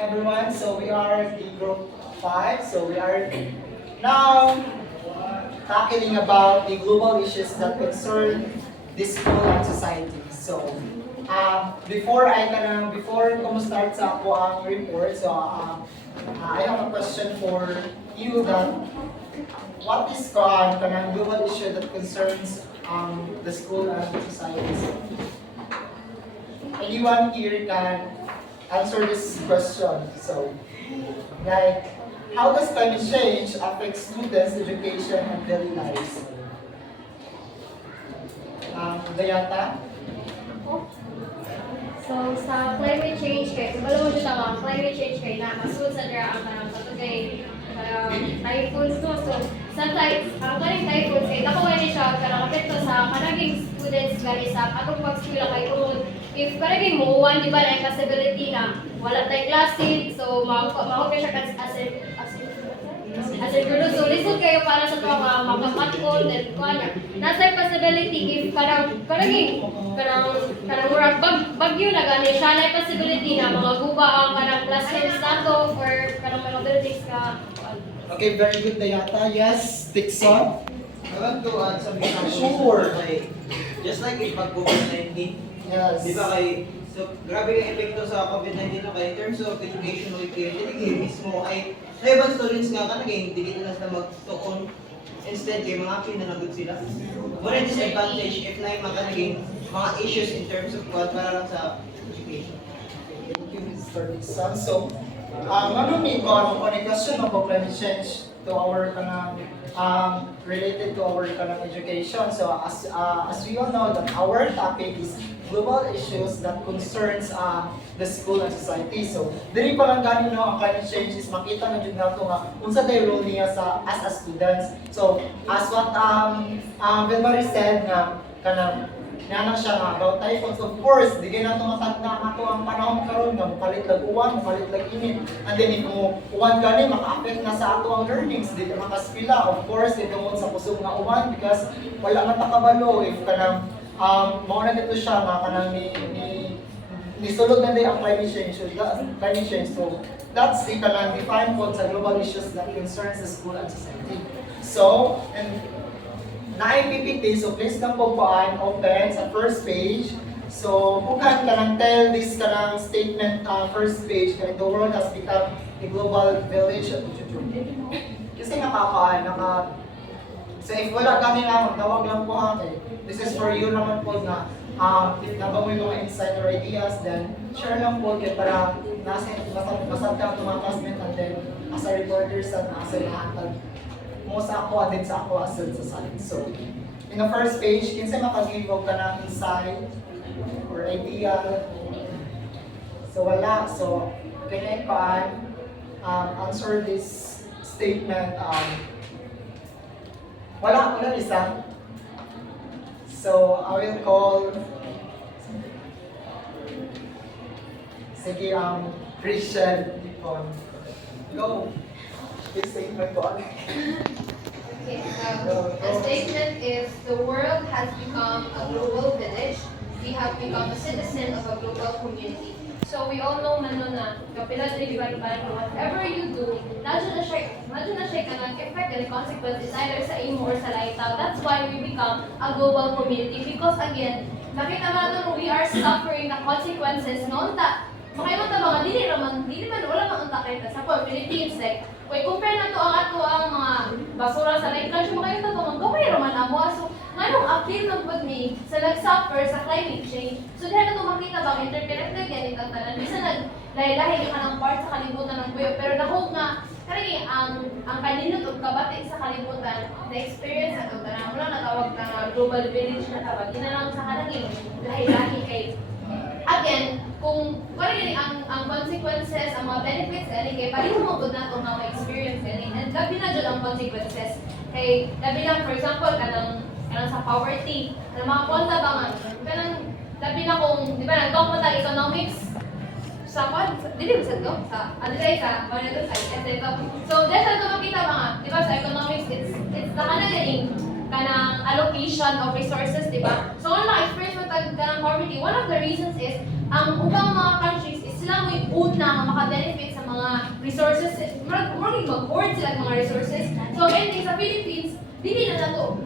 Everyone, so we are in group 5, so we are now tackling about the global issues that concern the school and society. So, before ko start sa ako ang report, so I have a question for you that what is kanang global issue that concerns the school and the society? So, anyone here can answer this question. So, like, how does climate change affect students' education and daily lives? Dayata? So, sa climate change kay, kabalo mo siya mga climate change kay nakasunod sa dira ang kanang katugay typhoons no. So, sometimes, ang kaning typhoons kay dako ni siya kanang apekto sa kanaging students gani sa atong pag-eskwela kay kung if kanaging muuwan di ba na possibility na wala tay klase, so mao siya as a group, so listen kayo para sa mga makapatkon and kuanya. Nasa possibility if kanang murag bagyo na gani siya na possibility na mga guba ang kanang classrooms nato or kanang mga buildings ka. Okay, very good, Dayata. Yes, Dixon? I want to add something. Sure. Just like in pag-COVID-19, Yes. di ba so grabe yung epekto sa COVID-19 no, in terms of educational care, hindi mismo ay sa ibang students nga ka naging hindi dito na sila magtuon. Instead, kay mga pinanagot sila. What a disadvantage if na yung mga naging mga issues in terms of para lang sa education. Thank you, Mr. Dixon. So, ano ni ko question about climate change to our related to our education. So, as we all know, that our topic is global issues that concerns the school and society. So, diri pa lang ganin no ang climate change is makita na jud nato nga unsa tay role niya as a students. So, as what Vilmary said nga kanang Nana siya nga about typhoons. Of course, di na ito matagna ato ang panahon karon nga mapalit lag uwan, mapalit lag init. And then if mo uwan gani maka-affect na sa ato ang learnings, di ka makaspila. Of course, di tungod sa kusog nga uwan because wala man takabalo if kanang mao na dito siya nga kanang ni sulod na di ang climate change. So that's the kanang define po sa global issues that concerns the school and society. So, and na-PPT, so please lang po open sa first page. So, bukan ka nang tell this ka ng statement first page kaya the world has become a global village. Kasi so if wala kami lang, tawag lang po okay. This is for you naman po na if naba mo yung mga insight or ideas, then share lang po kaya para masad ka ang mga classmates and then as a reporter sa lahat mo sa ako din sa ako asal sa science. So, in the first page, kinsa makagive ka ng insight or idea. So, wala. So, kaya answer this statement. Wala isa. So, I will call sige, Christian Dipon. Go. This statement po. Okay, the statement is the world has become a global village. We have become a citizen of a global community. So we all know man no na kapila dili ba whatever you do, nadyo na siya kanang effect and consequences either sa imo or sa lain tao. That's why we become a global community because again, nakita natin we are suffering the consequences noon ta. Makaimong ta mga dili man wala man unta kay sa Philippines like kung compare na to ang mga basura sa lain country makaimong ta to gaway raman amo so nganong appeal man pud mi sa nag-suffer sa climate change. So diha na to makita bang interconnected yan itang tanan bisan naglahi-lahi ka ng part sa kalibutan ng buyo pero na-hope nga kani ang kaninot ug kabati sa kalibutan na experience na to tanan wala natawag na global village na tawag ina lang sa kanang lahi-lahi kay again, kung wala gani ang consequences, ang mga benefits gani kay pareho mo pud nato nga ma-experience gani and labi na jud ang consequences. Kay labi lang for example kanang sa poverty, kanang mga konta ba nga kanang labi na kung di ba nag-talk mo ta economics sa dili ba sa sa dili sa monetary side ito. So dahil sa makita ba nga, di ba sa economics it's the kanang allocation of resources, di ba? So ang experience mo kanang poverty, one of the reasons is ang ubang mga countries is sila mo una nga maka-benefit sa resources, mag-hoard sila ng mga resources. So, anything sa Philippines, dili na to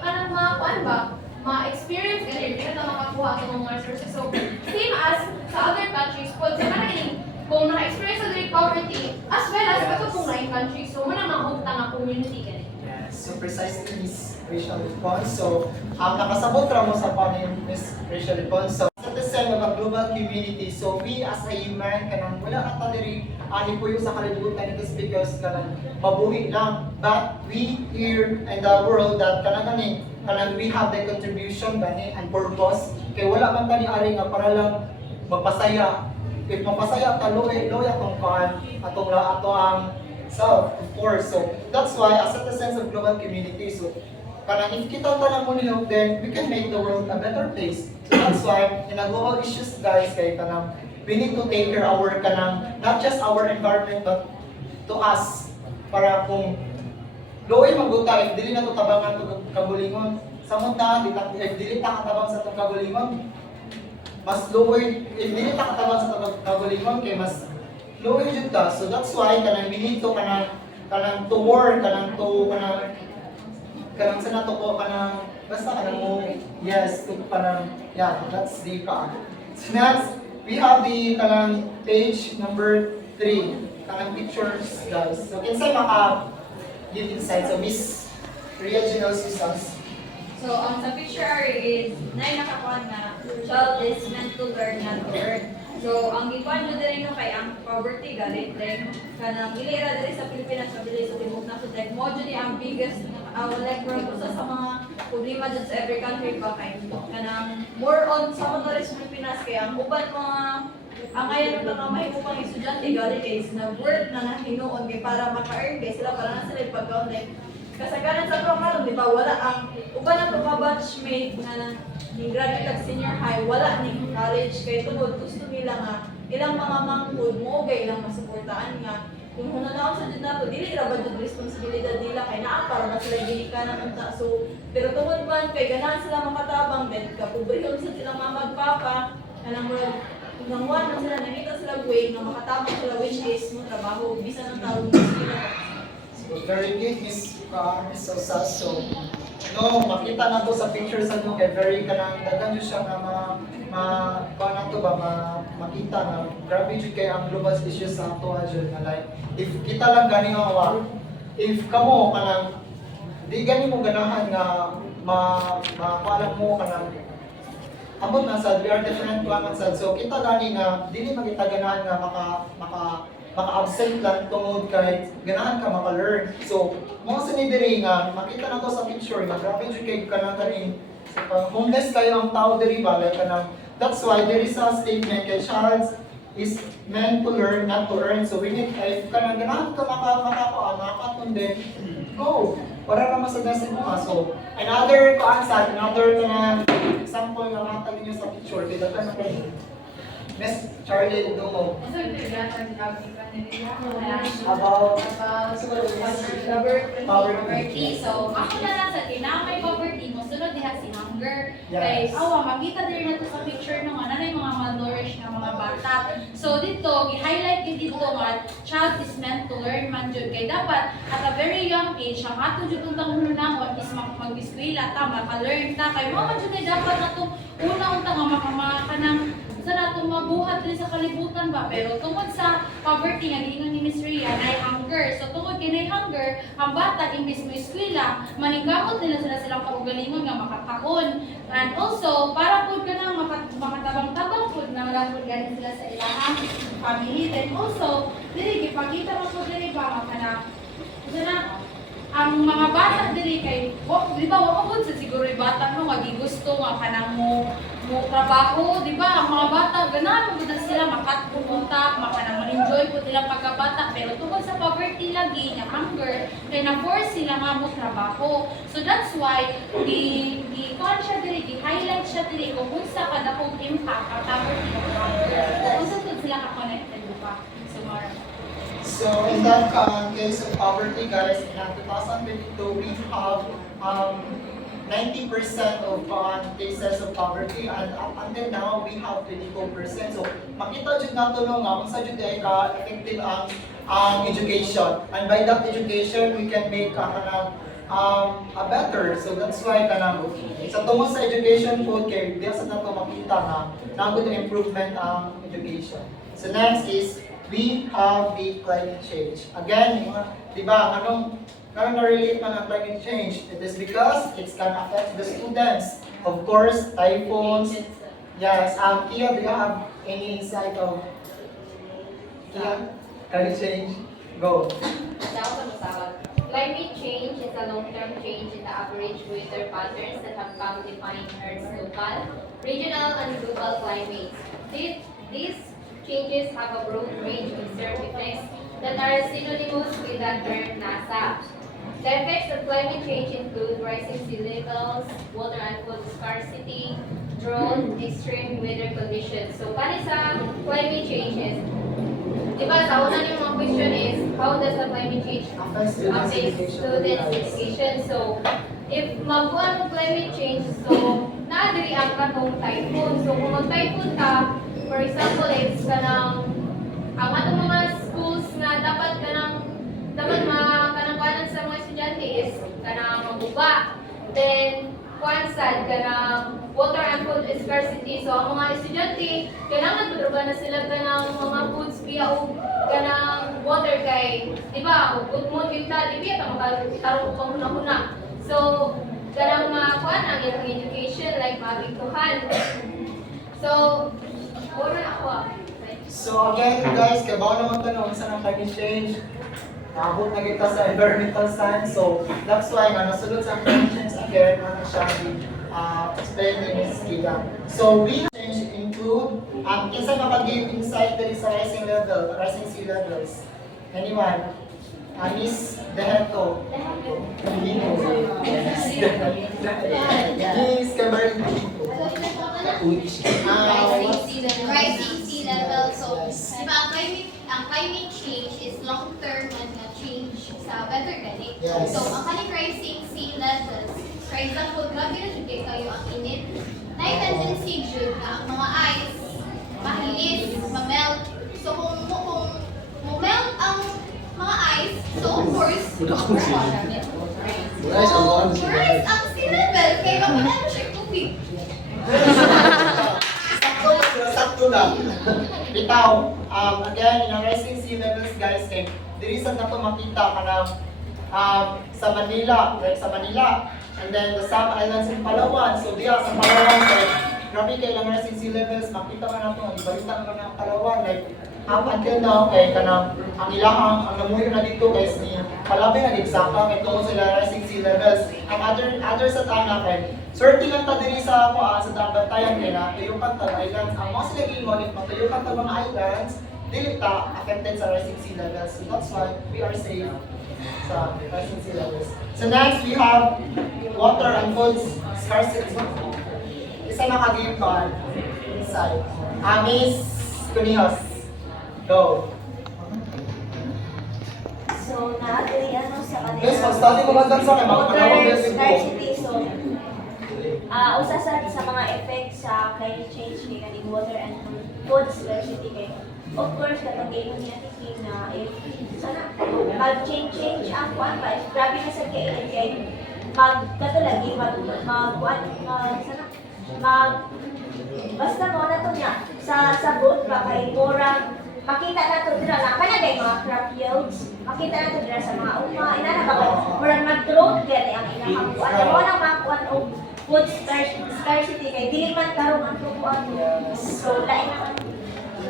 kanang mga kuan ba, ma-experience ganun, hindi na makakuha ang mga resources. So, same as sa other countries, kung na-experience sa direct poverty, as well as kato pong lain countries, so muna mahugtang ang community ganun. Yes, so precisely Miss Rachel Ripon. So, nakasabot ra mo sa panin Miss Rachel Ripon. So, sa the of a global community, so we as a human, kanang wala ka diri ani po yung sa kalibutan it is because kanang mabuhi lang. But we here in the world that kanang we have the contribution gani and purpose. Kay wala man tani ari nga para lang magpasaya. If magpasaya ta loy atong kan atong ang self, of course. So that's why as a sense of global community, so kanang if kita tanang mo nila, then we can make the world a better place. So that's why in a global issues guys, kay kanang we need to take care our kanang not just our environment but to us para kung loy maguta if dili na to tabangan to kabulingon samot na if dili ta katabang sa tong kabulingon mas lower if dili ta katabang sa tong kabulingon kay mas lower jud ta. So that's why kanang we need to kanang to work kanang sa nato ko kanang basta kanang mo yes to kanang yeah that's the so next we have the kanang page number 3 kanang pictures guys. So kinsay maka give insight so Miss Ria Janelle Susas. So, sa picture is, nakakuha na, child is meant to learn, not to earn. So, ang ikuan mo din kay ang poverty, galit, like, kanang ilera din sa Pilipinas, kabili sa Timog na Sutek, mo dyan ang biggest, like, usa sa mga problema dyan sa every country ba, kay, kanang, more on sa mga sa Pilipinas, kaya ang uban mga, ang ayan ng mga mahimo pang estudyante, galit, kay, na work na nahinuon, kay, para maka-earn, kay, sila para na sila pagkaon, like, kasagaran sa program, di ba, wala ang uban ang batchmate na ni-graduate at senior high, wala ni college, kaya tungod gusto nila nga, ilang mga mangkod mo, kaya ilang masuportaan nga, kung hunanaw sa dyan nato, dili ra ba dyan responsibilidad nila, kaya naa para na sila gilika na unta, so, pero tungod man, kay ganahan sila makatabang, then kapobrehon sa silang mamagpapa, anang murag, nang one man sila, nakita sila way, na makatabang sila, which is mo trabaho, bisa ng tao nila. So very good Miss Susas. So no makita na to sa pictures ano kay very kanang dagan jud siya nga kuan to ba makita na grabe jud kay ang global issues sa ato jud na like if kita lang gani nga if kamo kanang di gani mo ganahan nga kualam mo kanang amot na sad we are different kuan sad so kita gani nga dili makita ganahan nga maka-absent lang tungod kay ganahan ka maka-learn. So, mga sinidiri nga, makita na to sa picture nga, grabe jud kay kanang kaning homeless kayo ang tao diri ba, like kanang, that's why there is a statement kay child is meant to learn, not to earn. So, we need, if kanang ganahan ka makakatun din, go! Para na masagasin mo nga. So, another kanang example nga makita ninyo sa picture, kay dagan na Miss Charlie Dumo. About Poverty. So, ako na lang sa tinamay poverty mo, sunod diha si hunger. Kay, makita din na to sa picture nung nanay mga malnourished na mga bata. So, dito, i-highlight din dito nga, child is meant to learn man jud. Kay dapat, at a very young age, ang ato jud untang hunahon is mag-eskwela ta, maka-learn ta. Kay, mga jud dapat na itong una-unta nga makakanang sa natong mabuhat rin sa kalibutan ba, pero tungod sa poverty nga giingon ni Miss Rhea, nay hunger. So tungod kay nay hunger, ang bata imbis mo eskwela, maningkamot nila silang kaugalingon nga makakaon. And also, para pud ka nang makatabang-tabang pud na wala pud ganin sila sa ilahang family. Then also, dili gipakita mo pud diri ba makana ang mga bata diri kay di ba wa pud sa siguro bata mo nga gigusto nga kanang mo trabaho, di ba? Ang mga bata ganahan mo gud sila makatpunta, makanang enjoy po nilang pagkabata, pero tungkol sa poverty lagi nga hunger, kay na-force sila nga mo trabaho. So that's why di-con siya diri, di-highlight siya diri kung unsa kada kong impact ang poverty ug hunger. Unsa pud sila ka-connected pa. So in that case of poverty guys, in 2022 we have 90% of cases of poverty, and up until now we have 24%. So makita jud nato no nga unsa jud ay ka effective ang education, and by that education we can make a better. So that's why kanang sa tungod sa education po kay diya sa nato makita nga nagud improvement ang education. So next is we have the climate change. Again, yung mga, di ba, anong na-relate man ang climate change? It is because it's can affect the students. Of course, typhoons. Yes, Kia, do you have any insight of Kia? Climate change? Go. Climate change is a long-term change in the average weather patterns that have come to define Earth's local, regional, and global climates. These changes have a broad range of observed effects that are synonymous with the term NASA. The effects of climate change include rising sea levels, water and food scarcity, drought, extreme weather conditions. So, para sa climate changes, di ba, sa una yung mga question is, how does the climate change Affect students' affect education. students' education? So, if magkuhan ng climate change, so, naadiri ang katong typhoon. So, kung mag-typhoon ka, for example, it's kanang, ang atong mga schools na dapat kanang sa mga estudyante is kanang mabuba. Then, kwansan, kanang water and food scarcity. So, ang mga estudyante, kailangan madrugan na sila kanang mga foods via o kanang water kay, di ba, ug mo kita, di ba, makalaro ko huna-huna. So, kanang makuha ang ilang education, like mabigtuhan. So, wala na ako. So again, guys, kabaw naman ito nung sa climate change. Naabot na kita sa environmental science. So that's why nga nasulod sa climate change again, ano siya explain in Ms. Kida. So we change include, kinsa maka-give insight dali sa rising sea levels. Anyone? Miss Deheto. Miss Cameron. Rising sea level. So, di ba, ang climate change is long-term na change sa weather gani. Yes. So, ang kaning rising sea levels, for example, grabe na jud kayo ang init. Na-tendency jud na ang mga ice mahilis, ma-melt. So, kung melt ang mga ice, so of course, rise ang sea level, kaya mapunta siya tubig. Sakto lang. Bitaw, again, in ang rising sea levels, guys, kay diri sa nato makita kanang sa Manila, and then the Sam Islands in Palawan. So diya sa Palawan, kay grabe kay lang rising sea levels, makita man nato ang ibalita naman ang Palawan, like up until now kay kanang ang ilahang ang namuyo na dito kay si palabi na gigsaka kay tungod sa rising sea levels. Ang other sa tana kay swerte lang ta diri sa sa Tabantayan kay na tuyukan ta islands. Ang mga sila gingon if matuyukan ta mga islands, dili ta affected sa rising sea levels. So that's why we are safe sa rising sea levels. So next we have water and food scarcity. Isa naka-give card inside. Miss Kunihos. Go. So, naagri ano sa kanila. Miss, mag-study mo ba sa kay water scarcity. So, usa sa mga effects sa climate change kay kaning water and food scarcity kay of course katong ingon niya thinking na if sana mag-change ang kuan ba grabe na sa kay katulad basta mo na to niya sa boat ba kay mura makita na to dira lang kana day mga crop yields makita na to dira sa mga ina na ba kay murag mag-drought gani ang ilang kuan mo nang makuan og food scarcity kay dili man tarong ang tukuan so lain naman.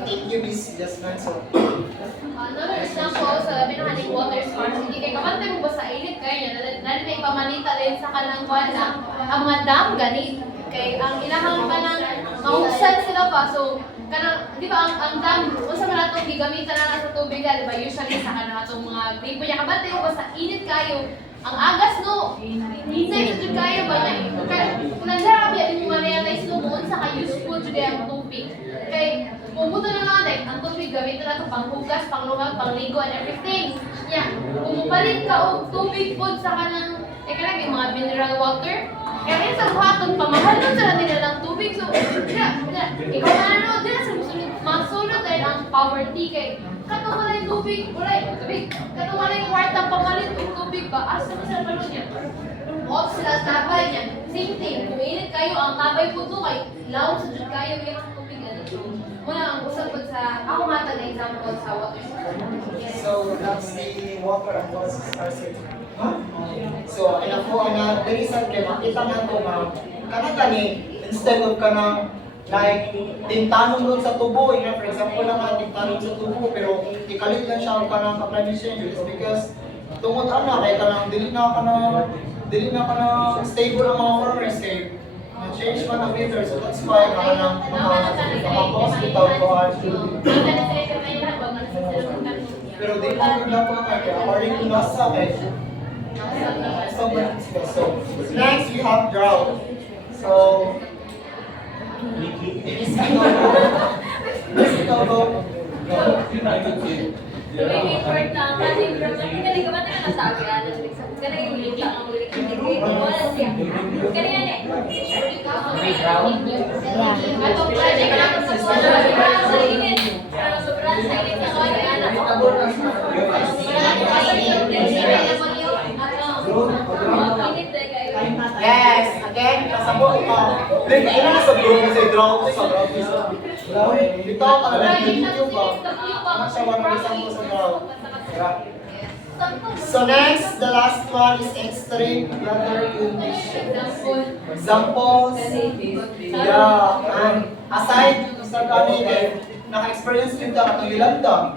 Thank you, Miss Jasmine. So, Another example sa labi ng haning water scarcity kay kabantay mo ba sa init kay niya na may pamanita din sa kanang kuan na ang mga dam gani kay ang ilahang kanang mahusad sila pa so kanang di ba ang dam unsa man atong gigamitan na sa tubig di ba usually sa kanang atong mga gripo niya kabantay mo ba sa init kayo ang agas no minsan jud kayo ba na kung nandiyan kami din mo realize no kung unsa ka useful jud ang tubig kay pumunta na nga like ang tubig gamitin na ito panghugas, panglungag, pangligo and everything. Yeah. Kung mupalit ka og tubig pod sa kanang kailangan yung mga mineral water. Kaya rin sa buhaton, pamahalon sa nila ng tubig. So, ikaw na ano, dila sa masulod dahil ang poverty kay katong wala yung tubig, wala yung tubig. Katong wala yung kwartang pamalit ng tubig ba? Asa mo sa balon niya? O sila tabay niya. Same thing. Kung init kayo, ang tabay po to kay law sa dyan kayo yung tubig na dito. Muna ang usap ko sa, ako nga na example sa water system. So that's the water and water scarcity. So ako ana diri sa kay makita nato nga kana gani instead of kanang like tintanong doon sa tubo, for example lang ang tintanong sa tubo pero ikalit lang siya ang kanang climate change because tungod ana kay kanang dili na kanang stable ang mga farmers kay na-change man ang weather, so that's why kanang mga hospital ko are pero di mo na po kaya according to NASA kay so next we have drought. So Waiting for the kaning bro. Kani ka ba tayo nasabi ano? Kani yung link ang ulit integrate. Wala siya. Kani yan eh. Ato project lang sa Sa init. Para sobrang sa init sa kanya anak. Init dahil kayo. yes, again, kasabo ito. Then ina na sa group kasi drought sa drought. Ito ka na video ba? Ano siya one example sa drought. So next, the last one is extreme weather conditions. Examples. Yeah, aside sa kani naka-experience din ta atong Yolanda.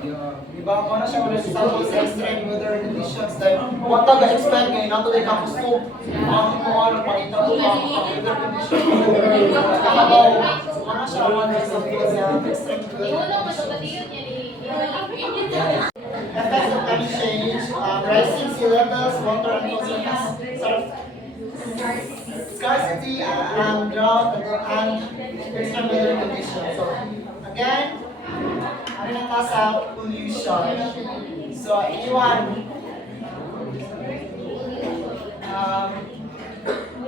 Diba ako na siya wala sa extreme weather conditions dahil what taga-expect ngayon nato din ka gusto ang mga pangita ko ang weather conditions. Kakabaw. So ano siya wala sa extreme weather conditions. Effects of climate change, rising sea levels, water and scarcity, drought, and extreme weather conditions. So, again, ano na ta sa pollution? So, anyone?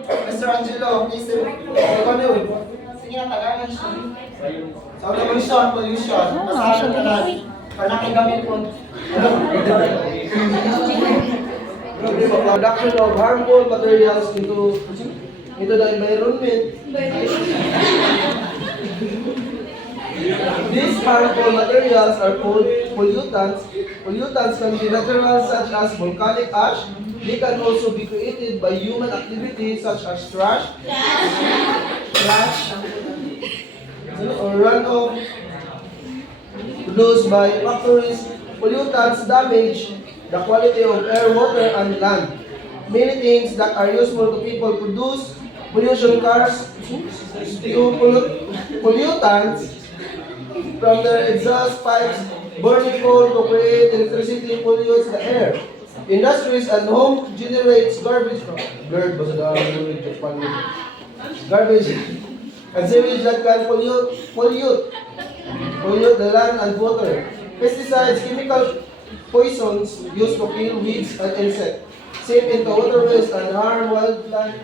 Mr. Angelo, please, sige na, tagalan siya. So, pollution. Masahan ka na. Parang nakigamit po. Production of harmful materials into the environment. These harmful materials are called pollutants. Pollutants can be natural such as volcanic ash. They can also be created by human activity such as trash, or runoff produced by factories. Pollutants damage the quality of air, water, and land. Many things that are useful to people produce pollution cars, pollutants from their exhaust pipes, burning coal to create electricity pollutes the air. Industries and home generates garbage and sewage that can pollute the land and water. Pesticides, chemical poisons used to kill weeds and insects, seep into waterways and harm wildlife.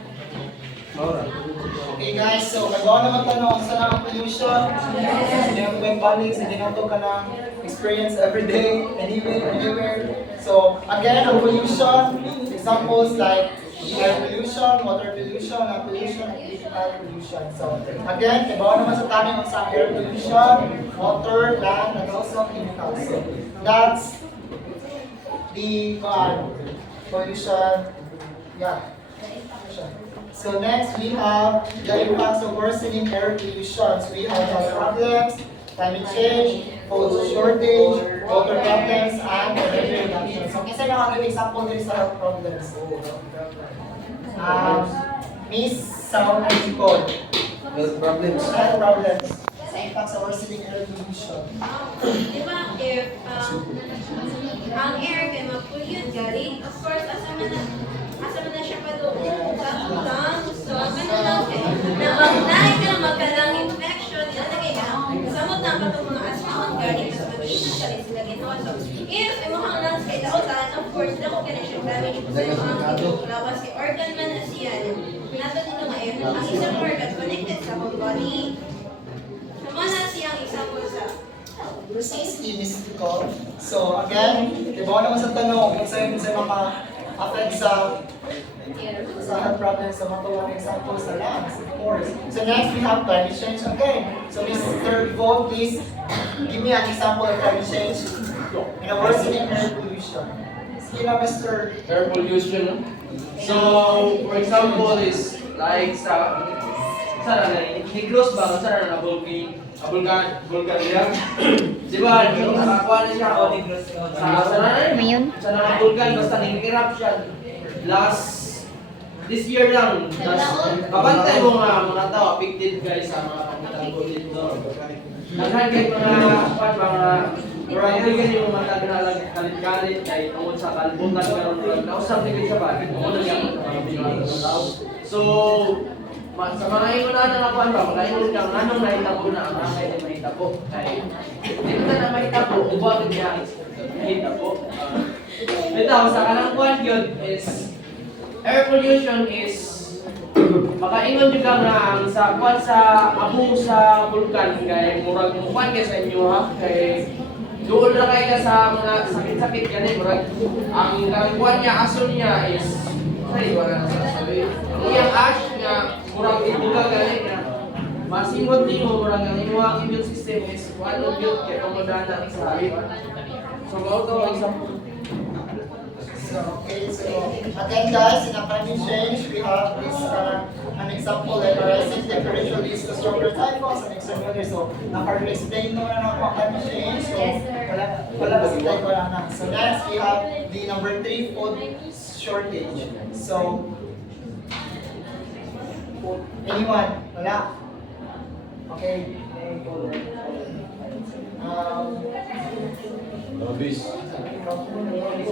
Okay guys, so kagawa naman tanong sa lang pollution. Hindi na ito balik, hindi na ito ka na experience everyday, anywhere. So again, ang pollution, examples like air pollution, water pollution, land pollution, and chemical pollution. So again, kagawa naman sa tanong sa air pollution, water, land, and also chemicals. So that's the pollution. Yeah. So next we have the impacts of worsening air pollution. So we have health problems, climate change, food shortage, water problems, and energy reduction. So kasi mga example din sa health problems. Miss Sound and Nicole. Health problems. Health problems. Sa impacts of worsening air pollution. Di ba, if ang air kay mag-pollute galing, of course, asa man na siya pa doon. Sa atong lungs, so ang lang kay na-apply ka na magkalang infection, ilalagay ka na. Samot na pa itong mga asthma galing, tapos mag-iinan ka rin sila ginawa. So, if imuhang lungs kay kautan, of course, dako connection damage kung sino ang inyong lawas kay organ man na siya. Nato nito ngayon, ang isang organ connected sa whole body. Naman na siyang example sa Precisely, Miss Nicole. So again, di ba naman sa tanong, kung saan mga affect sa health problems, sa mga example sa lungs, of course. So next, we have climate change again. So Mr. Gold, please give me an example of climate change in a worsening air pollution. Sige na, Mr. Air pollution. So, for example, is like sa Negros ba? Sa na Bulgan niya. Di ba? Nakakuha na siya. Ako ni Gross ko. Sa na Bulgan, basta nag-erupt siya. This year lang. Kapantay mo mga tao, affected guys sa mga pangitang COVID dito. Naghan kay mga bigyan yung mga kalit-kalit kay tungkol sa kalbutan karon nausap ni siya ba tungkol na so sa mga ingon na kuan ba mga ingon kang anong nahitabo na ang angay na mahitabo kay dito na mahitabo ubang niya mahitabo bitaw sa kanang kuan yun is air pollution is makaingon juga nga ang sa kuan sa abo sa bulkan kay murag kuan kay sa inyo ha kay doon na kayo sa mga sakit-sakit ganun murag ang kuan niya aso niya is ay wala na sasabi ang iyang ash nga murag ibuga ganun nga masimot din mo murag ang inyong immune system is kuan og yun kay pamodana sa so mao to ang example. So, okay, so again guys, in a climate change, we have this an example like rising temperature leads to stronger typhoons and extreme weather. So, naka-explain mo na ako ang climate change. So, wala ba si type wala na. So next, we have the number 3, food shortage. So, anyone? Wala? Okay.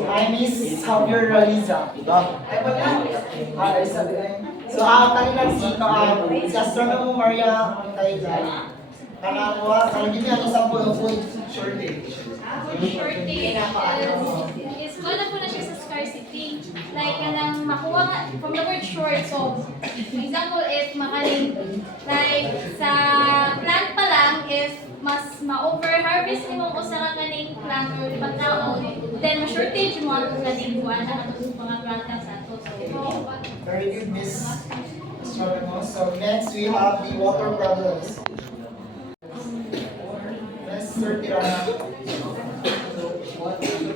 I miss Javier Realiza. Ay, wala. Isa din. So, kanina si Astronomo Maria Taylor. Kanang hindi niya sample of food shortage. Shortage is wala po na siya sa scarcity. Like, kanang makuha nga, from the word short, so, example, if makaling, like, sa plant pa lang, if mas ma-over-harvest mo ko sa kaning plant or ibang tao, then ma-shortage mo ang kaning buwan na mga planta sa to. So, Very good, Miss Astronomo. So, next we have the water problems. Mr. Tirana.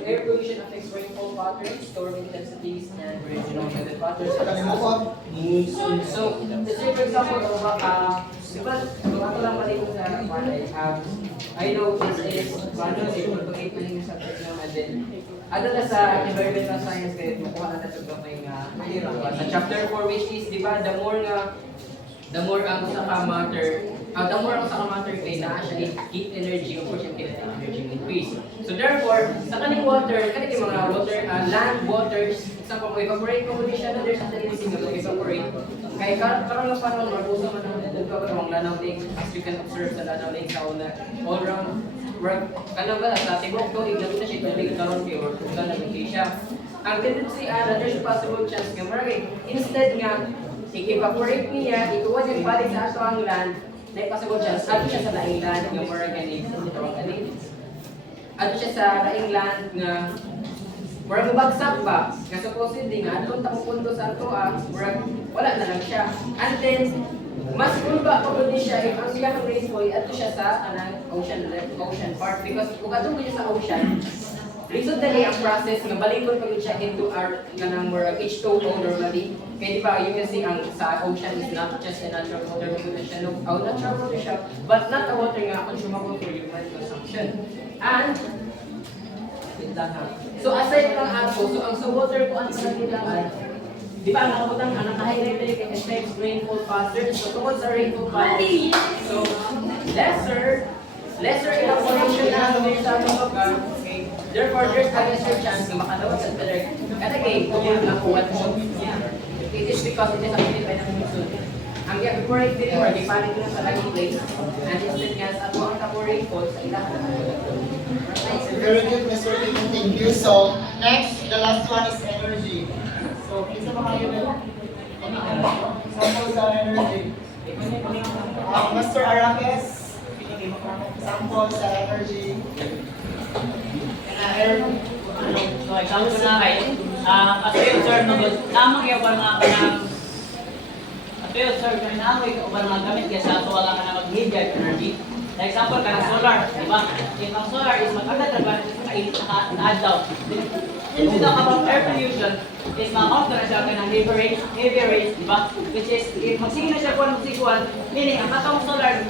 Air pollution affects rainfall patterns, storm intensities, and regional weather patterns. Kalimutan. So, let's say for example, di ba, ako lang paligod sa Manay, I know this is one of the propagate na yung subject naman, and then, ano na sa environmental science, kaya makuha na natin ito sa chapter 4, which is, di ba, the more ang saka matter, the more ang saka matter kay na siya heat energy, of course, yung kinetic energy increase. So therefore, sa kaning water, kaning mga water, land waters, example, evaporate ko muli siya na there's a tendency na evaporate. Kaya karon lang pa naman, mabuso man naman ang Lanao Lake, as you can observe sa Lanao Lake, sa una, all around, ano ba, sa tibok ko, iglabi na siya, tubig karon kay or kung na siya. Ang tendency, there's a possible chance nga, marami, instead nga, i-evaporate niya, ikuha niya balik sa ato ang land, na possible chance, ato siya sa laing land, nga more organic, ato siya sa laing land nga, murag bagsak ba? Nga supposedly nga, atong tamupunto sa ato murag wala na lang siya. And then, mas kulba pa po din siya if ang siyang rainfall, ato siya sa ocean part. Because kung atong siya sa ocean, reason dali ang process nga balikon pa siya into our kanang murag H2O normally. Kaya di ba, you can see ang sa ocean is not just a natural water, natural water siya, but not a water nga consumable for human consumption. And so aside from ato, so ang sa water ko ang sa nila ay di ba ang nakabutang ang naka-highlight na yung affects rainfall patterns. So tungkol sa rainfall patterns, so lesser evaporation na sa aming lugar. Okay. Therefore, there's a lesser chance na makalawat sa better. Kada kay kung ang kuwat mo, it is because it is affected by the monsoon. Ang evaporate din or di palit lang sa laging place. And instead nga sa ato ang rainfall sa ilahan. Very good, Mr. Kevin. Thank you. So, next, the last one is energy. So, please ba kayo na? Sample sa energy. Mr. Araques, sample sa energy. So, example na kayo. As we observe no good, namang yung mga kanang as we observe kami namang yung mga gamit kaya sa wala ka na mag-hidden energy. For example, kanang solar, di ba? If ang solar is mag-agad na ba kainit na adlaw. Instead of about air pollution, is ma-count na siya kanang heavy rays, di ba? Which is, if magsige na siya kuwan magsiguan, meaning ang katong solar,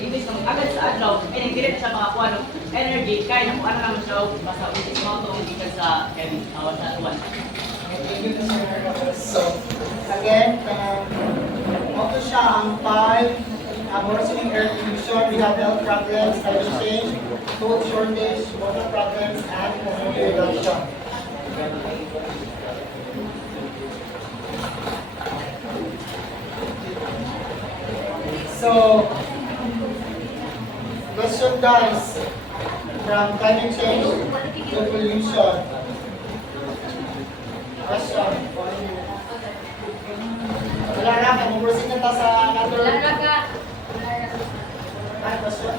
imbis na mag-agad sa adlaw, meaning dili na siya makakuha ng energy, kaya na kung ano naman siya, basta which is mga ito sa chemical, sa tuwan. Thank you, Mr. Araques. So, again, ito siya ang 5 worsening air pollution. We have health problems, climate change, food shortage, water problems, and community reduction. So, question guys, from climate change to pollution. Question. Wala na, mag-proceed na ta sa another. Wala na ka. Ay, question.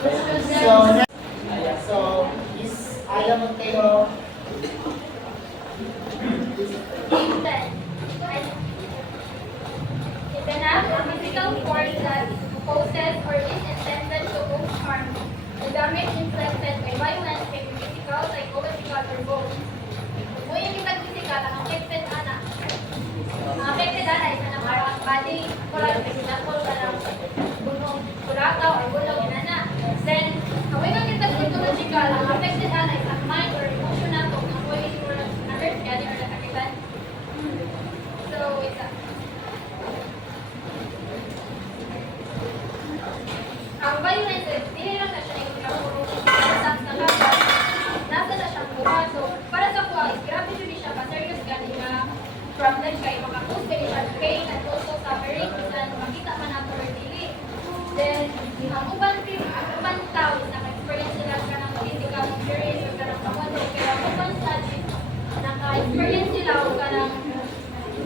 Question So, next, so, is Aya Montero. Ganap ang physical force that poses or is intended to cause harm. The damage inflicted by violence can be physical, psychological, or both. Kung yung kitang physical, ang affected ana. Ang affected ana is na parang body, for example, parang bunong kurataw or bulog na. Then, kung yung kitang psychological, ang affected ana is ang mind or emotional kung ako'y na-hurt ka or nakakitan. So, it's a ang violence, hindi lang na siya yung sex na kagad. Nasa na siyang buha. So, para sa kuha, is grabe yun siya ka-serious gani na problem kay makakus kay siya pain and also suffering and makita man ang dili. Then, ang uban tao is naka-experience sila ka ng physical injuries o ka ng pamalo. Pero ang uban studies, naka-experience sila o ka ng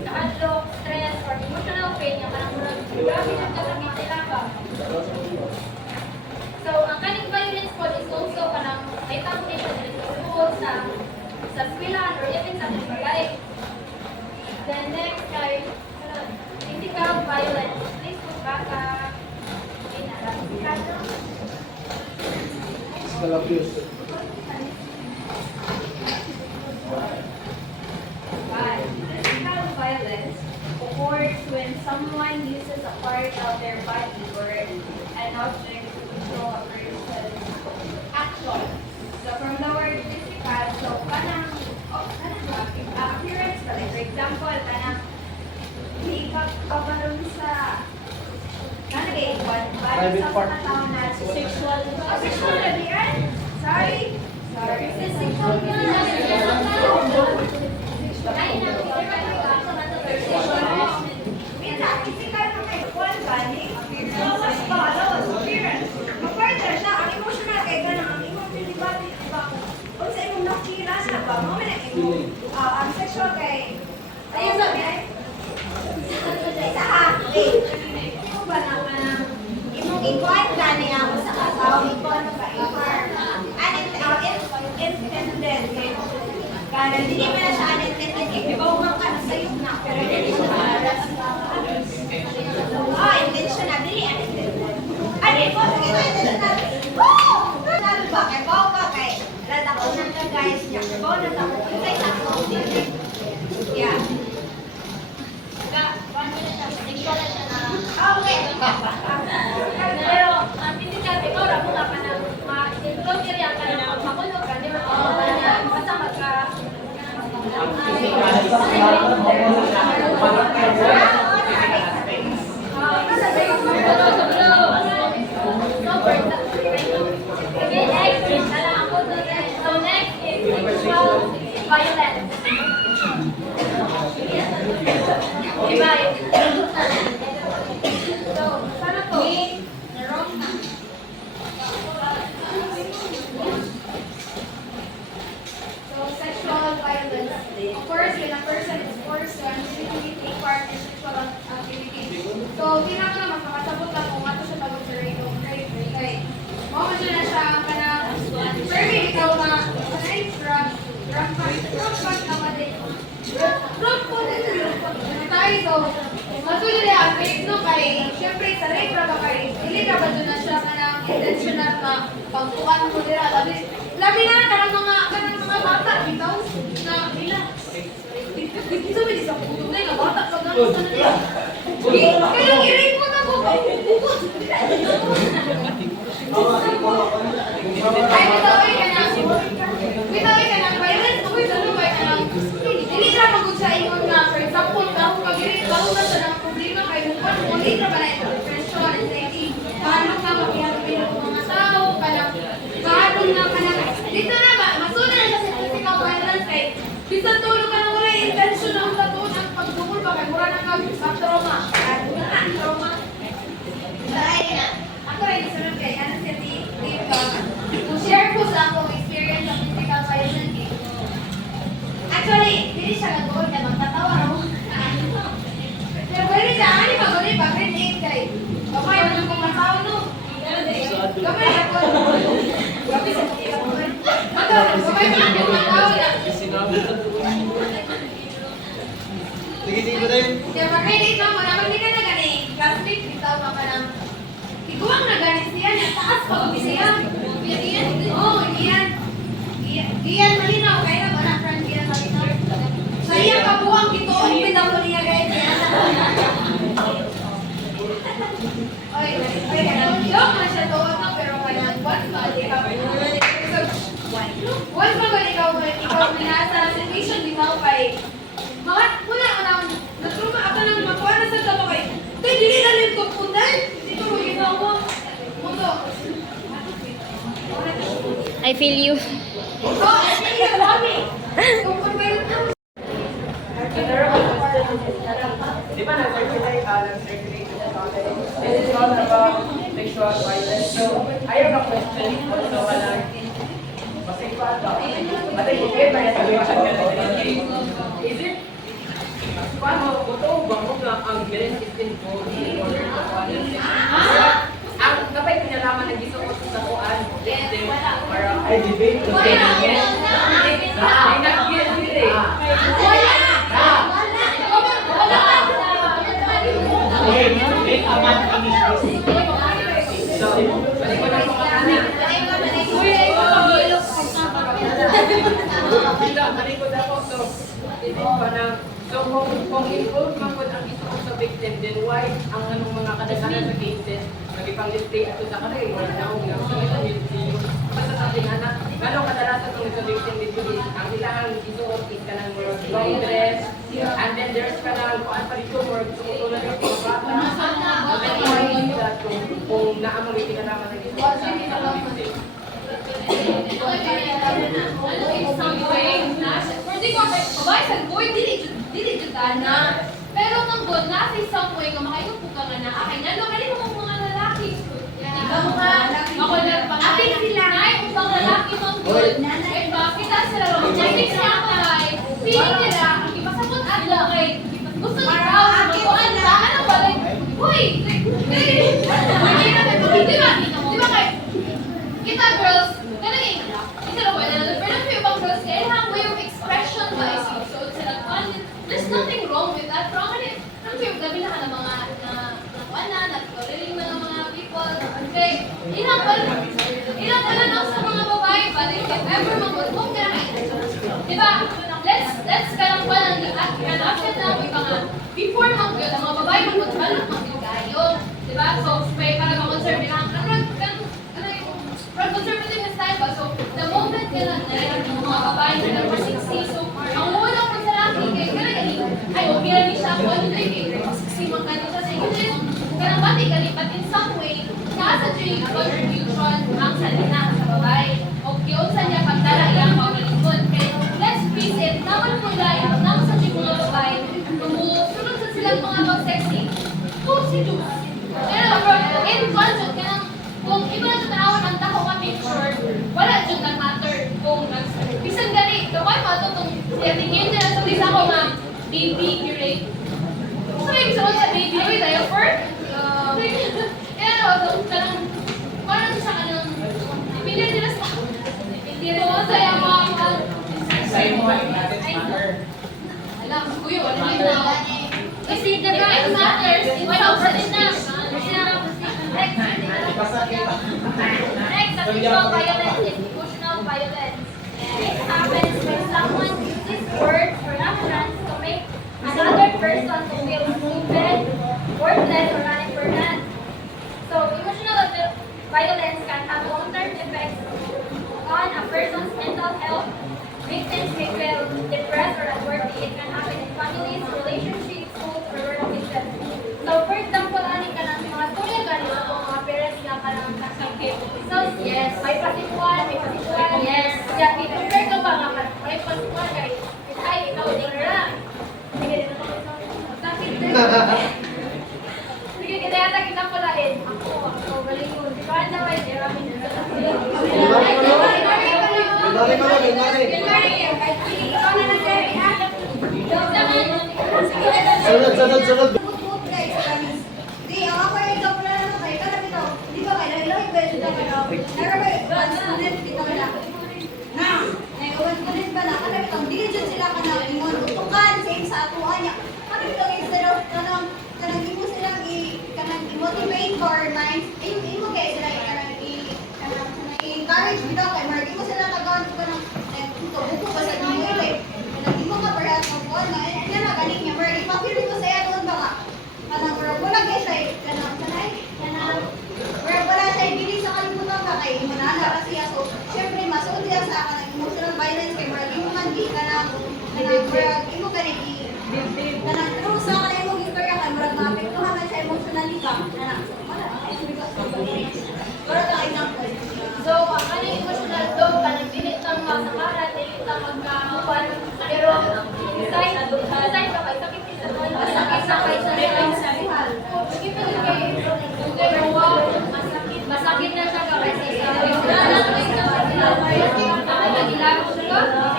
na-adlock, stress, or emotional pain yung kanang grabe yun kasakit sila ka. So, ang kaning violence po is also kanang may tamang siya sa school, sa eskwelahan, or even sa barangay. Then next kay physical violence. Please put back Escalapios. Physical violence occurs when someone uses a part of their body or an object to control a person's action. So from the word physical, so kanang appearance pala. For example, kanang ikaparoon sa kanagay body sa mga tao na sexual. Oh, sexual na diyan? Sorry. Is this sexual ang sexual kay ayun sabi ay sa happy ito ba naman imong ikuan gani ako sa kasaw ikuan ba unintended kana hindi man siya unintended ibaw man ka sa iyo na pero hindi siya intentional dili unintended ani ko sa intentional ano ba kay baw ka kay rata ko nang guys niya baw na ta ko kay sa ko yeah okay pero ang physical ikaw ra mo na kana ma-include kaya ka na makulog ka di ba basta magka violence. Diba? So, para po, person really take part in sexual activities. So, di na ko naman makasabot lang kung ato siya tawag sa rate of rape. Okay. Mao man na siya kanang Permi, ikaw na drug fight na ba din? Drug tayo, so, masulit ang rape no kay, syempre sa rape ra ba kay, hindi ka ba doon na siya kanang intentional na pagtukan mo nila. Labi na kanang mga bata, bitaw, na nila. Dito ba di sa puto na yung bata pag naman sa nila. Kayong i-rape mo na ko. Ay, bitaw ka na violence, kung ito ba ka nang hindi ka magod sa ingon nga, for example, kahong pag-rape, kahong na siya ng problema kayo, kung hindi ka ba na ito, depression, anxiety, paano ka mapihag-pihag ng mga tao, paano na ka na, dito na ba, masuna na siya sa physical violence, kay, bisan tulog ka na wala yung intention na ang tatuon ang pagdukol ba, kay mura na ka-trauma. Trauma. Dahil na, ako rin sunod kay, ano siya kung share ko sa akong experience sa physical violence, actually, hindi siya nag-uod na magtatawa ako. Pero pwede siya, ano pa, pwede pa, grade 8 kay. Okay, ano kung matao, no? Gamay ako. Gamay sa kaya. Gamay pa, kung matao na. Sige ba tayo? Kaya pag grade 8 lang, wala hindi ka na gani. Classmate, bitaw ka pa ng iguang na gani siya, niya taas pa kami siya. Oo, iyan malinaw, kaya ba na friend kaya malinaw? Sa iya kabuang gitoon, bitaw ko niya guys. Oy, joke na siya doon na, pero kaya once ba, ikaw na nasa situation, bitaw kay mga, muna ka nang, natruma ako nang makuha na sa tabo kay, kaya dili na rin ko punday, dito mo ginawa mo. Mundo. I feel you. Oh, I feel you, mommy. Di ba nag-circulate sa topic? This is all about sexual violence. So, I have a question also walang masipad ba? At I think if I have a question, is it paano, totoo ba mo na ang parents is involved in order to follow sex? Ang kapag pinalaman na gusto ko sa kuan, para ay debate ko sa inyo. Ay nag-get dire. So, kung involved man po ang gusto ko sa victim, then why ang anong mga kadaghanan sa cases, nagipang-display ato sa kanila, wala na akong nang sa ito, basta sa ating anak, gano'ng kadalasan itong sa victim dito is, ang ilang isuot is ka ng long dress, and then there's ka ng kuan pa dito, or gusto ko tulad yung mga bata, and why is that kung naamang may kinalaman na dito sa victim. Pero nang doon, nasa isang way nga makainom po ka nga na akin na, lumali mo mga lalaki. Ikaw ka, ako na pangapin sila. Nay, upang lalaki mong good. Eh, bakit sila rin? Chinese siya ako ay, piling nila, ang ipasabot at lakay. Gusto nila, magkuhan na, ano ba? Uy! Di ba kay, kita girls, ganun ito na wala na, pero yung ibang girls, kaya lang mo yung expression ba is yung suot sila. There's nothing wrong with that. Pero ang yung gabi na ka ng mga nag-tolerate na ng mga people. Okay, ilang pala na sa mga babae ba, like if ever mag-move ka na diba? Let's kalang pa lang after na may mga before mag-good, ang mga babae mag-balak mag-good kayo. Diba? So, may parang mag-conserve lang. Conservative na style ba? So, the moment ka na yung mga babae na nag-60, so, ang unang po sa laki, ay, okay na rin siya ako, ano na yung 60 mga ganito sa English, kanang pati ka but in some way, nasa yung contribution ang salina sa babae. Okay, o sa niya, pagdala iyang pamalingon. Let's face it, naman po dahil, naman sa mga babae, sunod sa silang mga mag-sexy, si Juice. Pero, in conjunct, kung iba na tunawan ang tako ka picture, wala dyan nag-matter. Kung bisan gani, gawin mo ito kung siya tingin nila sa isa ko nga, baby rape. Gusto mo yung sa baby rape tayo for? Kaya ano, kanang, parang sa kanang, hindi nila sa, hindi nila sa yung mga, Sa'yo mo, matters matter. alam, kuya, wala nila na. Kasi the guy matters, why not for this na? Next, sexual violence is emotional violence. This happens when someone uses words or actions to make another person feel stupid, worthless, or unimportant. So, emotional violence can have long-term effects on a person's mental health. Victims may feel depressed or unworthy. It can happen in families, relationships, schools, or workplaces. So, for example, ani ka ng mga storya ganito sa mga parents na parang kasakit. So, Yes. may pasikuan. Yes. Kaya, i-compare ka ba nga may pasikuan kay ay, ikaw din lang. Sige, dito ko ito. Sakit din. Sige, kaya kita ko lain. Ako, galing yun. Di ba, na may maraming Sunod. Di, ang ako yung ikaw pala naman kayo. Kada bitaw, di ba kayo? Nag-ilang beses na kayo. Narabi, once ulit, bitaw na. Na, once ulit ba na? Kada bitaw, di dyan sila ka na ingon. Utukan, same sa atuan niya. Kada bitaw, instead of kanang imo silang i-motivate or minds, imo kayo sila i-encourage bitaw kay Mark. Imo sila nagawan ko ng buko ba sa inyo like imo ka perhaps ng buwan na yan na galing niya Mark. Ipapili ko sa iya doon ba ka? Kanang wala guys ay kanang wala siya ibili sa kalimutan ka kay imo na ara siya. So syempre masud siya sa kanang emotional violence kay Mark. Imo man di kanang Mark imo kani kanang true sa kanang imo istorya kay Mark maapektuhan na siya emotionally ka. Kanang para ka example. So, ang kanang emotional daw, kanang pilit lang masakarat, pilit lang magkakupan, pero inside ka kay sakit sa doon, masakit sa kay sa buhal. Sige pa din kayo, masakit na siya kay sa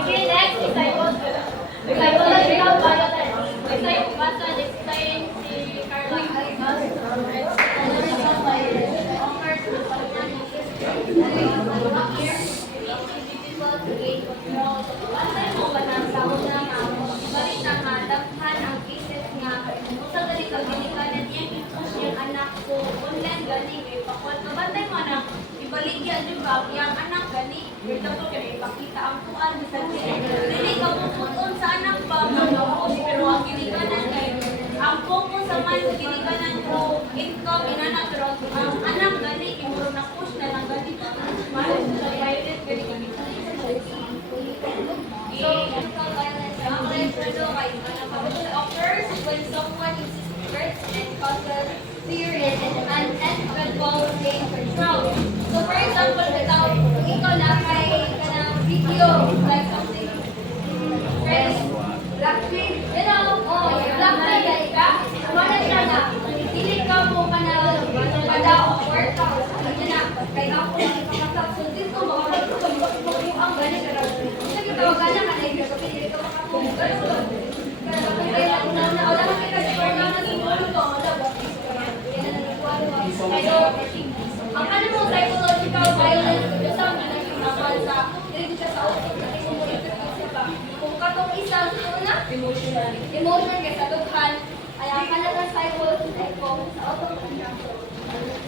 Sige, next, psychological violence. Basta explain si Carla. Ibaligyan din ba yang anak gani kita ko kay ipakita ang tuan sa dili ka puputon sa anak ba pero ang ginikanan kay ang focus sa man sa ginikanan ko income inanak pero ang anak gani imuro na push na lang gani man sa private gani kami so violence occurs when someone uses words and causes fear and uncontrollable control. So for example, without ikaw na kay kanang video, like something very blackmail, blackmail ka, wala siya na, hindi ka mo padao or tao, hindi na, kaya ako nakikapasap, so dito mo, ang gani ka lang, kasi kitawagan na ka na yung kapili, ito makapong, gano'n, kaya wala ka kita sa parang na siguro ko, ang ano mo psychological violence sa naman sa dito siya sa auto kasi kung mo introduce pa kung katong isang una emotion kay sa dughan ay ang kanang psychological sa auto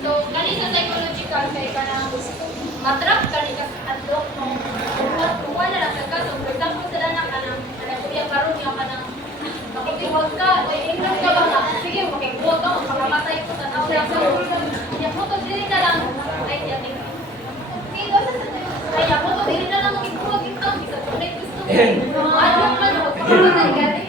so kani sa psychological kay kanang matrap kani ka sa adlok mo kung wala lang sa kaso for example sila na kanang kuya karon yung kanang makikiwag ka o i-improve ka ba sige makikiwag ka makamatay ko sa tao na kaya photo dili na lang ay siya tingin kaya photo dili na lang makikiwag ito bisa tunay gusto ko ano man magpakamatay gani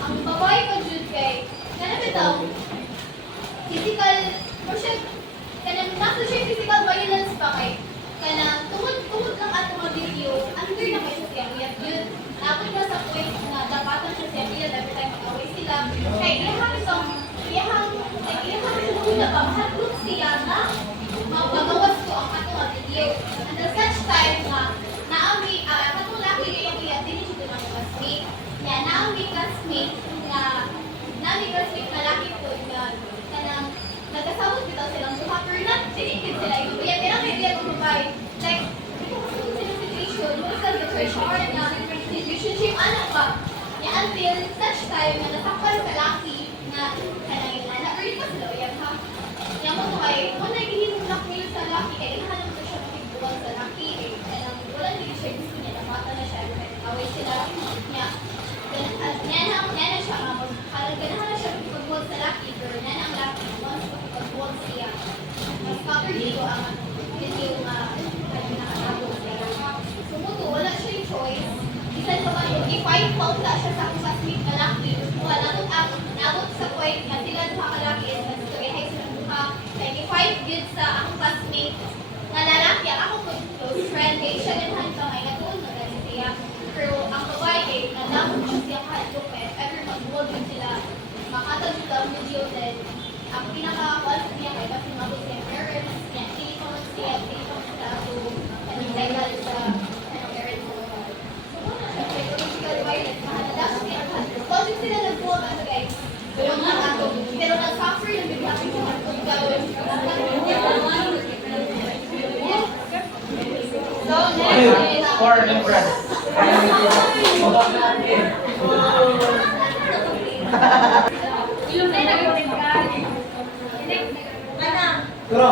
ang babae ko jud kay kana bitaw physical mo siya kanang nasa sa siya physical violence pa kay kana tungod lang ato mga video, under na kayo siya yun. Dapat na sa point na dapatan siya siya every time mag-away sila. Kay iyahang una pa, mahatlog siya na mapagawas ko ang ato mga video. And at such time na naami, katong laki kayo kuya, din siya mga classmate. Kaya naami classmate na laki po na kanang nagkasawag bitaw silang duha pero not dinikid sila ito. Kaya may biya kong babae. Like, ito kasi silang situation, mo sa situation na relationship anak pa. Kaya until such time na nasakpan sa laki na kanang ina or ito sila yan ha. Kaya mo ito ay, kung naghihinom blackmail sa laki, kaya inahanap ko siya makikbuwag sa laki. Kaya wala naging siya gusto niya, namata na siya. Away sila. Nana siya ganahan siya pagbuwag sa laki, pero nana ang laki, once pagbuwag siya, mas cover dito ang video nga nakatapos siya. Sumuto, wala siya yung choice. Bisan pa ba yung i-fight pauta siya sa akong classmate na laki, wala nabot sa point na sila duha kalaki, mas kagahay silang duha, kaya i-fight good sa akong classmate na lalaki, ang akong close friend, kaya siya ganahan pa may natuon na ganin siya. Pero ang babae, nadamot siya kahit if ever mag-buwag din sila, makatag sa video din. Ang pinaka-one niya kay kasi mabot siya parents, niya, pili ko siya to legal sa parents mo. So, psychological violence, mahaladas siya. Kung sila nag-buwag, ano guys, pero nag-suffer yung bigla ko sa gawin. So, next is For impress. Pero,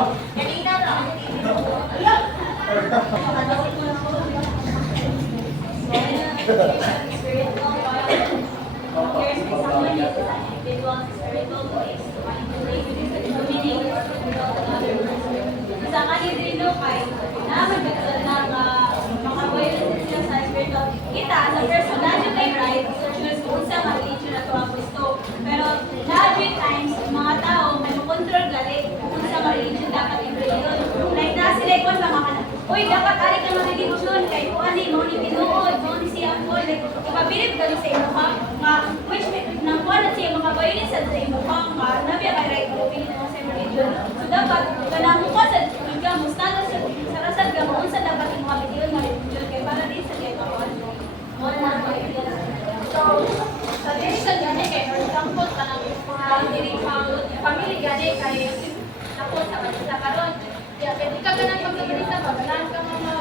Sa kanya din no kay naman na makaboylan sila sa spiritual. Kita sa personal na may right to choose kung sa religion na to ang gusto. Pero larger times mga tao may control gali kung sa religion dapat i-religion. Like na sila kon mga kana. Uy, dapat ari ka ng religion kay kung ani mo ni tinuod, mo ni siya ko like ipabilib gali sa imo ha. Nga which nang kuan siya makaboylan sa imo ha. Nabi ka right to opinion mo sa religion. So dapat kanang mo sa musta na sa sarasad ka mo unsa dapat yung mga video na religion kay para din sa kay kawan mo. Mo na mo so sa direction gani kay for example kanang diri family gani kay ako sa kanila karon ya pwede ka ganang pagkabalita ba ganan ka mga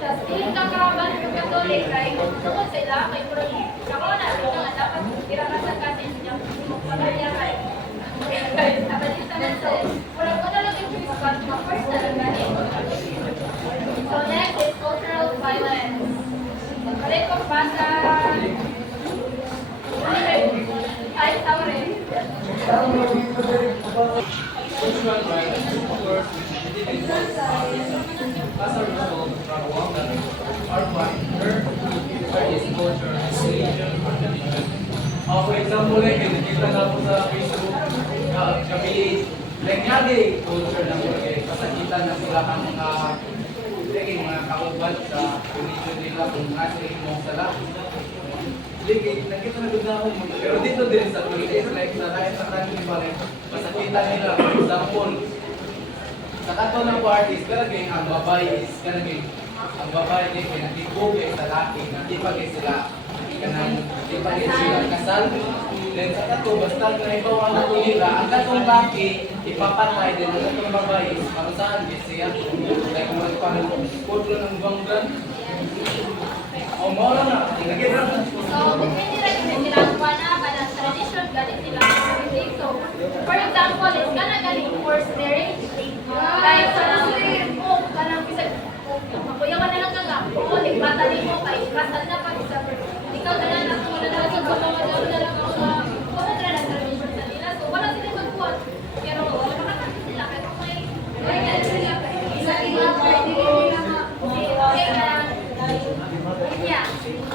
tas din ka kaban ka Catholic kay tungod sa ila kay puro ako na nga dapat tira ka sa kasi niya pamilya kay abalita na sa pura ko na lang yung first na lang gani. So next is cultural violence. Balik ko pa sa ay taure. Cultural rights, of course, individuals as a result from one that are fighter, various culture, religion, or religion. For example, like, nakikita na po sa Facebook, kami, like, nga culture na po, pasakita na sila ang mga kauban sa religion nila kung nasa imong sala. Nakita na ganda ako mo. Pero dito din sa Philippines, like sa kahit sa country pa rin, masakita nila. For example, sa kanto ng parties, karagay ang babae is, karagay, ang babae din, nakikugay sa laki, nakipagay sila, nakipagay sila kasal. Then sa kanto, basta na ikaw ang natulira, ang katong laki, ipapatay din, ang katong babae is, parusahan din siya. Like, kung magpapudlo ng banggan, o mora na, nakita na. So, depende rin kasi silang na balang tradition galing sila. So, for example, is ka na galing forced marriage. Like, kanang bisag, mapuyawan na lang ka nga. Oo, bata din mo, kay kasal na pa. Ikaw na lang ako na lang sa mga na lang ako na wala na lang tradition sa nila. So, wala silang magkuhan. Pero, wala makakasal sila. Kaya kung may galing sila, isa ilang yeah.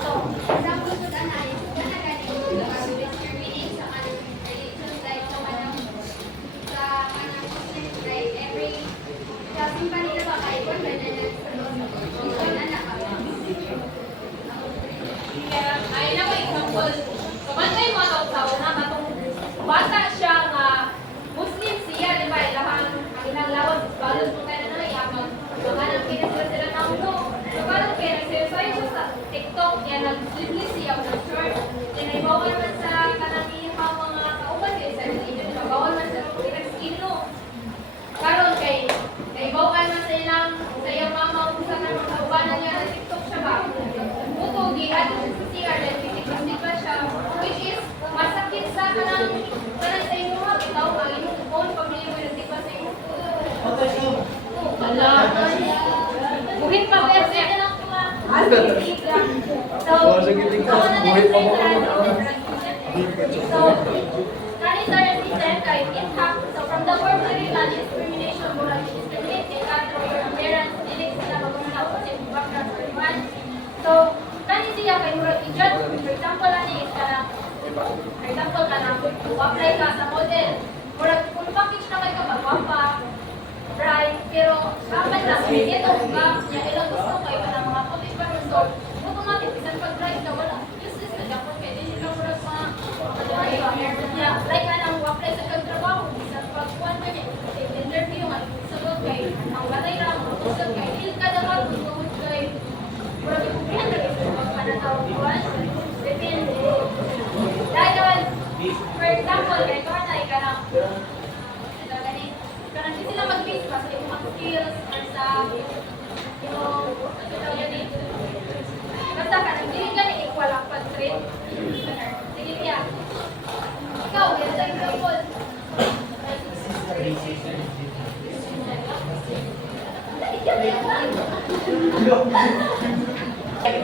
So, example to the analysis, gana discriminate sa kanang religion dahil sa kanang Wala. Buhin pa, perfect. So, sanitary system kahit impact. So, from the word na discrimination, mura discriminate, they cut through your appearance, hindi sila mag-unaw sa yung background or one. So, kani siya kay mura i-judge. For example, is for example, apply ka sa model. Mura, kung package na kayo ka, magwapa, bright, pero dapat lang, ito ka, niya ilang gusto kayo ka ng mga puti pa rin. So, automatic, isang pag-bright ka, wala. Useless na dapat kayo, hindi ka mura sa like ka nang apply sa kagtrabaho, isang pag-kuhan ka niya, interview nga, sagot kayo, ang batay lang, sagot kayo, feel ka dapat, sagot kayo, mura kayo, 300 pag-panatawag kuhan, depende. Dahil, for example, kay Kona, ikanang, karena hindi sila mag-base pa sa ibang skills or sa basta ka nang hindi ka ni equal ang pag-treat. Sige niya. Ikaw, yan sa example.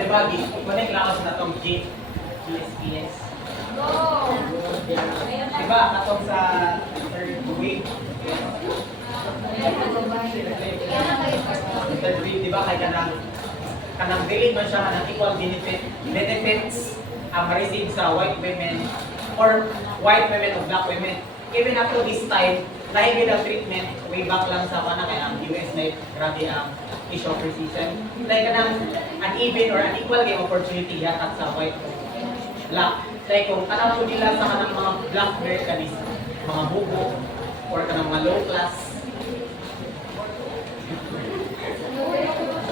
Diba, connect lang ako sa natong GSPS. Go! Diba, natong sa third week. Third week, diba, kay kanang bilin man siya kanang equal benefits ang ma-receive sa white women or white women o black women. Even up to this time, lahi ang treatment way back lang sa kana kay ang US na grabe ang issue of racism. Like kanang uneven or unequal game opportunity yakat sa white o black. Like kung kanang nila sa kanang mga black Americans, mga bubo or kanang mga low class.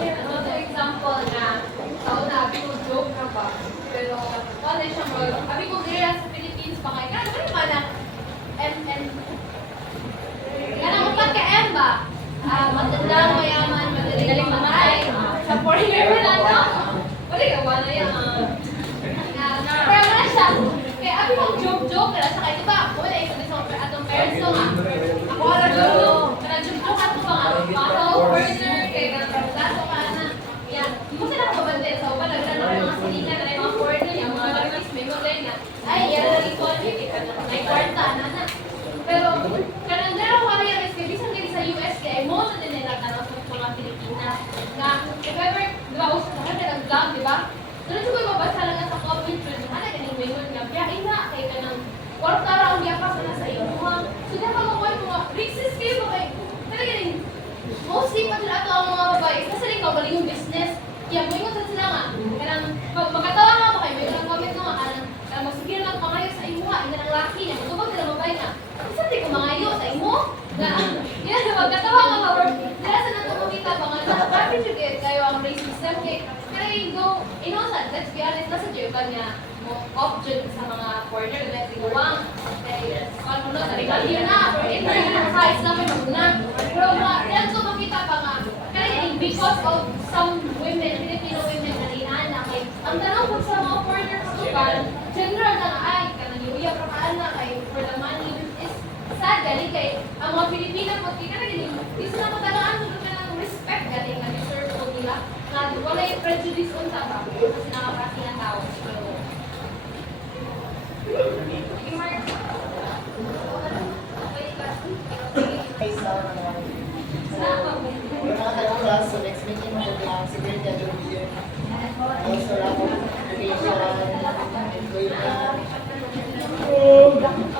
Another example na sa una, joke ka ba? Pero wala siya sabi ko dira sa Philippines pa kayo. Ano ba na MN? Kanang upat ka M ba? Matanda, mayaman, madali matay. Sa foreigner mo na to? Wala ka ba na yan? Pero wala siya. Kaya abi mong joke-joke ka sa kayo. Diba? Wala isa sa atong parents ko nga. Ako wala joke. Kanang joke-joke ato pa nga. Baka foreigner, kaya kanang plato ka na. Yan. Hindi mo sila kabandil. Sa upan, nagdala ng mga sinina na yung mga foreigner, yung mga artist, may mga na. Ay, yan lang equality. May kwarta na. Pero, kanang dalaw ko rin yung bisan kayo sa US, kaya mo na din nila tanong sa mga Pilipinas. Na, if ever, di ba, uso sa kanya nag-vlog, di ba? So, nito ko mabasa lang sa comment, pero ano ka nang mingon nga, biyahin na, kaya ka nang kwarta raw niya pa sa iyo. So, di ba mga mga racist kayo ba kayo? Talaga rin, mostly pa sila ito ang mga babae, kasi rin kawaling yung business. Kaya mo ingon sa sila nga, kanang magkatawa nga ba kayo, may kanang comment nga, kanang masigil lang pangayo sa imo nga, ina ng laki niya, matubag nila mabay na. Isa di ko mangayo sa imo? Na, yan, magkatawa nga ba, or nila sa natutulita ba nga, bakit yung kayo ang racism kay, kaya yung go, inosan, let's be honest, nasa dyan ka niya, option sa mga foreigner, let's go, wang, ano na, narigal yun na, or size naman muna. Pero mga, yan so makita pa nga, kaya because of some women, Filipino women na rinaan na kay, ang tanong po sa mga foreigner kapal, general na nga, ay, kanang yung iya prakaan na kay, for the money, is sad, galing kay, ang mga Pilipino po, kaya galing, di sila matalaan, so ka ng respect, galing, na deserve po nila, na wala yung prejudice unta ba, kasi nakapasi ng tao. Yung mga tayo so next meeting mo lang, security education, also lack of education, employment.